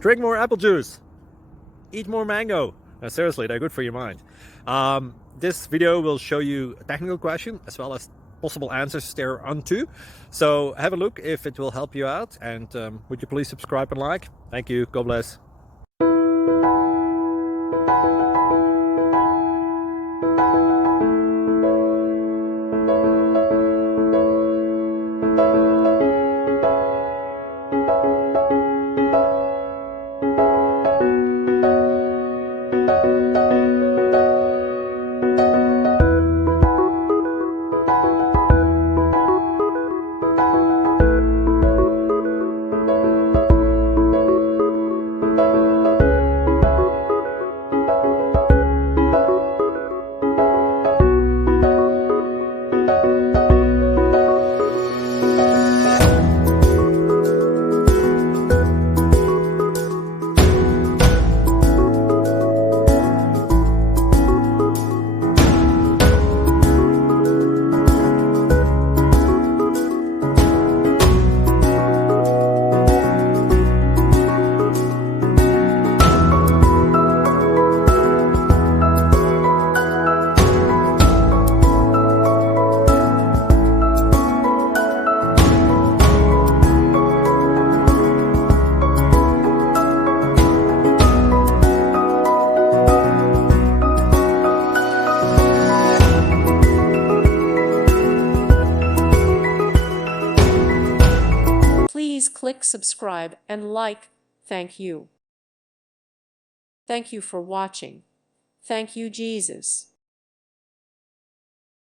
Drink more apple juice. Eat more mango. Seriously, they're good for your mind. This video will show you a technical question as well as possible answers thereunto. So have a look if it will help you out, and would you please subscribe and like? Thank you. God bless. Please click subscribe and like. Thank you. Thank you for watching. Thank you, Jesus.